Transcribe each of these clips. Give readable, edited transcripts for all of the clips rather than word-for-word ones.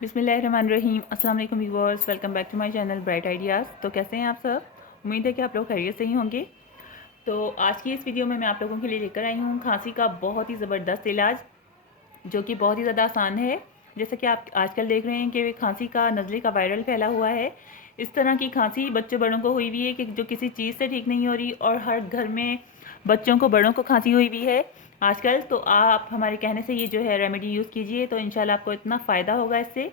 बिस्मिल्लाहिर्रहमानिर्रहीम। अस्सलाम वालेकुम viewers, welcome back to my channel bright ideas. तो कैसे हैं आप सब? उम्मीद है कि आप लोग खैरियत से ही होंगे। तो आज की इस वीडियो में मैं आप लोगों के लिए लेकर आई हूँ खांसी का बहुत ही ज़बरदस्त इलाज, जो कि बहुत ही ज़्यादा आसान है। जैसा कि आप आजकल देख रहे हैं कि खांसी का नज़ले का वायरल फैला हुआ है। इस तरह की खांसी बच्चों बड़ों को हुई हुई है कि जो किसी चीज़ से ठीक नहीं हो रही, और हर घर में बच्चों को बड़ों को खांसी हुई हुई है आजकल। तो आप हमारे कहने से ये जो है रेमेडी यूज़ कीजिए, तो इंशाल्लाह आपको इतना फ़ायदा होगा इससे।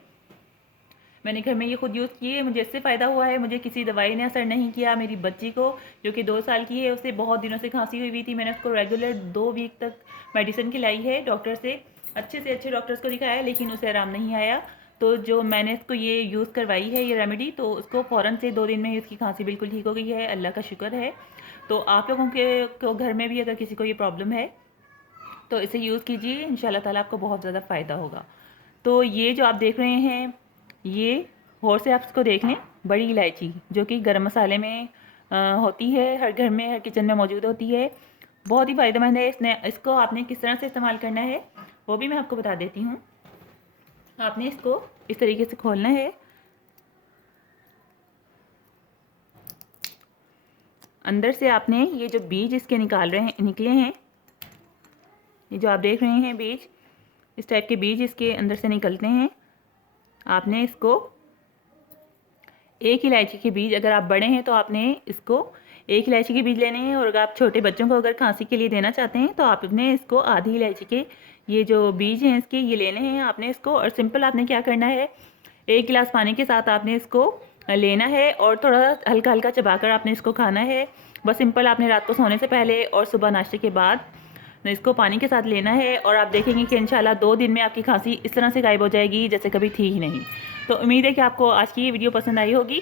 मैंने घर में ये खुद यूज़ किए, मुझे इससे फ़ायदा हुआ है। मुझे किसी दवाई ने असर नहीं किया। मेरी बच्ची को, जो कि 2 साल की है, उसे बहुत दिनों से खांसी हुई थी। मैंने उसको रेगुलर 2 वीक तक मेडिसिन खिलाई है डॉक्टर से अच्छे डॉक्टर्स को दिखाया, लेकिन उसे आराम नहीं आया। तो जो मैंने इसको ये यूज़ करवाई है, ये रेमेडी, तो उसको फ़ौरन से 2 दिन में ही उसकी खांसी बिल्कुल ठीक हो गई है। अल्लाह का शुक्र है। तो आप लोगों के को घर में भी अगर किसी को ये प्रॉब्लम है तो इसे यूज़ कीजिए, इंशाल्लाह ताला आपको बहुत ज़्यादा फ़ायदा होगा। तो ये जो आप देख रहे हैं, ये और से आप इसको देख लें, बड़ी इलायची, जो कि गरम मसाले में होती है, हर घर में, हर किचन में मौजूद होती है। बहुत ही फ़ायदेमंद है। इसको आपने किस तरह से इस्तेमाल करना है वो भी मैं आपको बता देती हूँ। आपने इसको इस तरीके से खोलना है। अंदर से आपने ये जो बीज इसके निकले हैं, ये जो आप देख रहे हैं बीज, इस टाइप के बीज इसके अंदर से निकलते हैं। आपने इसको, एक इलायची के बीज, अगर आप बड़े हैं तो आपने इसको एक इलायची के बीज लेने हैं, और अगर आप छोटे बच्चों को अगर खांसी के लिए देना चाहते हैं तो आपने इसको आधी इलायची के ये जो बीज हैं इसके, ये लेने हैं आपने इसको। और सिंपल आपने क्या करना है, 1 गिलास पानी के साथ आपने इसको लेना है, और थोड़ा हल्का हल्का चबाकर आपने इसको खाना है। बस सिंपल आपने रात को सोने से पहले और सुबह नाश्ते के बाद इसको पानी के साथ लेना है, और आप देखेंगे कि इंशाल्लाह 2 दिन में आपकी खांसी इस तरह से गायब हो जाएगी जैसे कभी थी ही नहीं। तो उम्मीद है कि आपको आज की ये वीडियो पसंद आई होगी।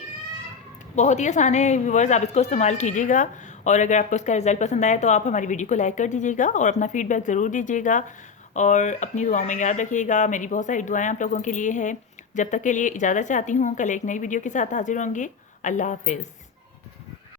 बहुत ही आसान है व्यूवर्स, आप इसको इस्तेमाल कीजिएगा। और अगर आपको इसका रिज़ल्ट पसंद आया तो आप हमारी वीडियो को लाइक कर दीजिएगा और अपना फीडबैक ज़रूर दीजिएगा, और अपनी दुआओं में याद रखिएगा। मेरी बहुत सारी दुआएं आप लोगों के लिए है। जब तक के लिए इजाज़त चाहती हूँ, कल एक नई वीडियो के साथ हाजिर होंगी। अल्लाह हाफिज़।